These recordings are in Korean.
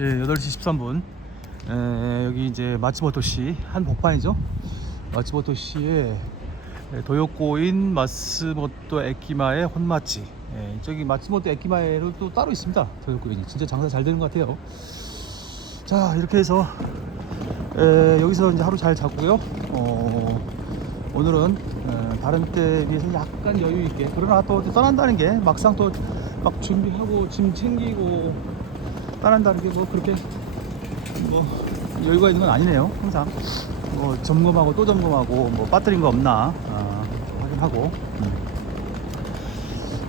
예, 8시 13분. 에, 여기 이제 마츠모토시 한 복판이죠. 마츠모토시의 에, 도요코인 마츠모토 에키마의 혼마치. 예, 저기 마츠모토 에키마에도 또 따로 있습니다. 도요코인이 진짜 장사 잘 되는 것 같아요. 자 이렇게 해서 에, 여기서 이제 하루 잘 잤고요. 어, 오늘은 에, 다른 때에 비해서 약간 여유 있게 그러나 또 떠난다는 게 막상 또 막 준비하고 짐 챙기고 떠난다는 게뭐 그렇게 뭐 여유가 있는 건 아니네요. 항상 뭐 점검하고 또 점검하고 뭐 빠뜨린 거 없나 아, 확인하고 음.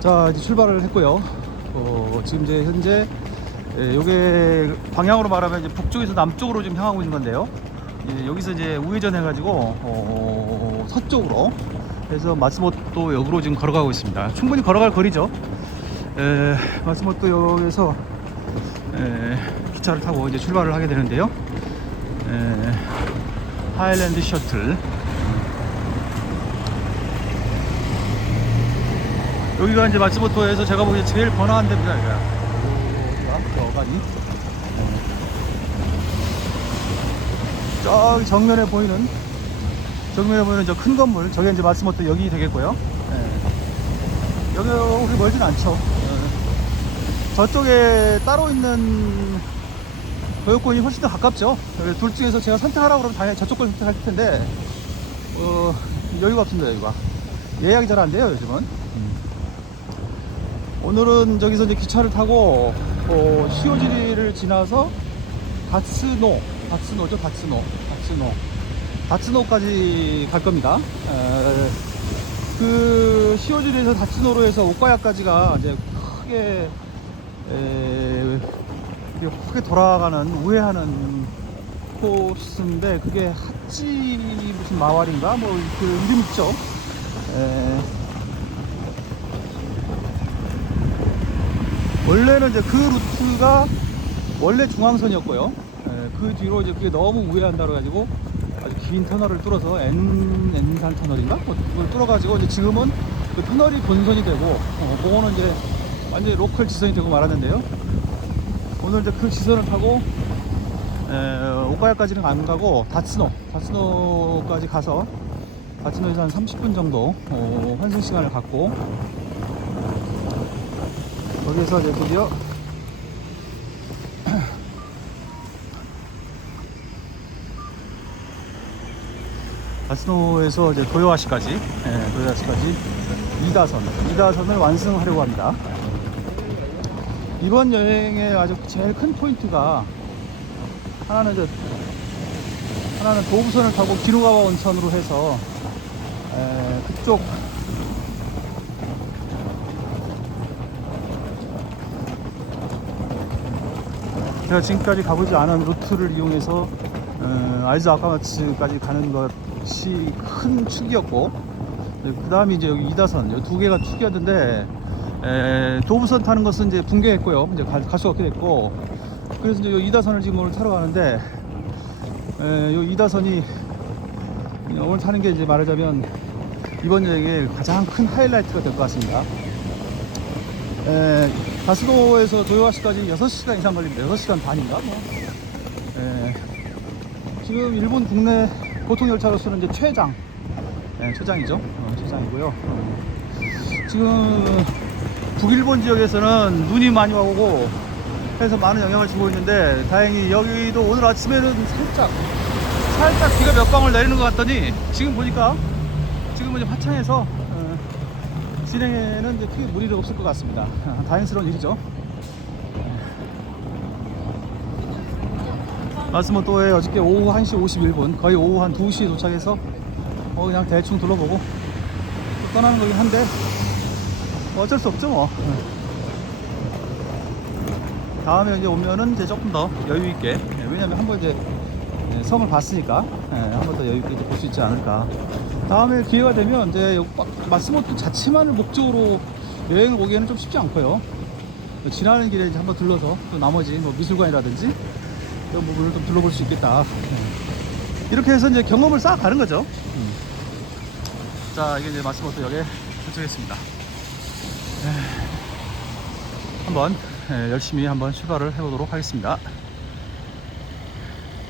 자 이제 출발을 했고요. 어, 지금 이제 현재 예, 요게 방향으로 말하면 이제 북쪽에서 남쪽으로 지금 향하고 있는 건데요. 예, 여기서 이제 우회전 해가지고 어, 서쪽으로 해서 마츠모토 역으로 지금 걸어가고 있습니다. 충분히 걸어갈 거리죠. 에, 마츠모토 역에서 에, 기차를 타고 이제 출발을 하게 되는데요. 에, 하일랜드 셔틀. 여기가 이제 마츠모토에서 제가 보기에 제일 번화한 데입니다. 여기가. 어디가? 저가니? 저기 정면에 보이는 정면에 보이는 저 큰 건물 저게 이제 마츠모토 역이 되겠고요. 예. 여기 우리 멀진 않죠. 예. 저쪽에 따로 있는 도요권이 훨씬 더 가깝죠. 둘 중에서 제가 선택하라고 그러면 당연히 저쪽 걸 선택할 텐데 어, 여유가 없습니다. 여유가 예약이 잘 안 돼요 요즘은. 음. 오늘은 저기서 이제 기차를 타고 어, 시오지리를 지나서 다츠노, 다츠노죠, 다츠노, 다츠노, 다츠노까지 갈 겁니다. 에, 그 시오지리에서 다츠노로 해서 오카야까지가 이제 크게 크게 돌아가는 우회하는 코스인데 그게 하찌 무슨 마을인가 뭐 그 이름 있죠. 에, 원래는 이제 그 루트가 원래 중앙선이었고요. 예, 그 뒤로 이제 그게 너무 우회한다 그래가지고 아주 긴 터널을 뚫어서 N N산 터널인가? 뭐 그걸 뚫어가지고 이제 지금은 그 터널이 본선이 되고 어, 그거는 이제 완전히 로컬 지선이 되고 말았는데요. 오늘 이제 그 지선을 타고 에, 오카야까지는 안 가고 다츠노, 다츠노까지 가서 다츠노에서 한 30분 정도 어, 환승 시간을 갖고 거기서 이제 드디어 가스노에서 이제 도요아시까지, 예, 도요아시까지 2다선, 2다선을 완승하려고 합니다. 이번 여행의 아주 제일 큰 포인트가 하나는 저 하나는 도부선을 타고 기루가와 온천으로 해서 에, 그쪽 제가 지금까지 가보지 않은 루트를 이용해서 어, 알즈 아카마츠까지 가는 것이 큰 축이었고 그 다음에 이제 여기 2다선 여기 두 개가 축이었는데 에, 도부선 타는 것은 이제 붕괴했고요 이제 갈, 갈 수가 없게 됐고 그래서 이제 이 2다선을 지금 오늘 타러 가는데 에, 요 2다선이 오늘 타는 게 이제 말하자면 이번 여행의 가장 큰 하이라이트가 될 것 같습니다 에, 가스도에서 도요아시까지 6시간 이상 걸립니다. 6시간 반인가? 뭐. 에, 지금 일본 국내 고통열차로서는 이제 최장, 예, 최장이죠. 어, 최장이고요. 어. 지금 북일본 지역에서는 눈이 많이 와오고 해서 많은 영향을 주고 있는데 다행히 여기도 오늘 아침에는 살짝 살짝 비가 몇 방울 내리는 것 같더니 지금 보니까 지금은 이제 화창해서 어, 진행에는 이제 크게 무리가 없을 것 같습니다. 아, 다행스러운 일이죠. 마스모토에 어저께 오후 1시 51분, 거의 오후 한 2시에 도착해서 어, 그냥 대충 둘러보고 또 떠나는 거긴 한데 뭐 어쩔 수 없죠 뭐. 다음에 이제 오면은 이제 조금 더 여유 있게 예, 왜냐면 한번 이제 예, 성을 봤으니까 한번 더 여유 있게 볼 수 있지 않을까. 다음에 기회가 되면 이제 마스모토 자체만을 목적으로 여행을 오기에는 좀 쉽지 않고요. 뭐 지나는 길에 이제 한번 들러서 또 나머지 뭐 미술관이라든지 이런 부분을 좀 둘러볼 수 있겠다. 예. 이렇게 해서 이제 경험을 쌓아가는 거죠. 음. 자, 이게 이제 마스모토 역에 도착했습니다. 에, 한번 예, 열심히 한번 출발을 해보도록 하겠습니다.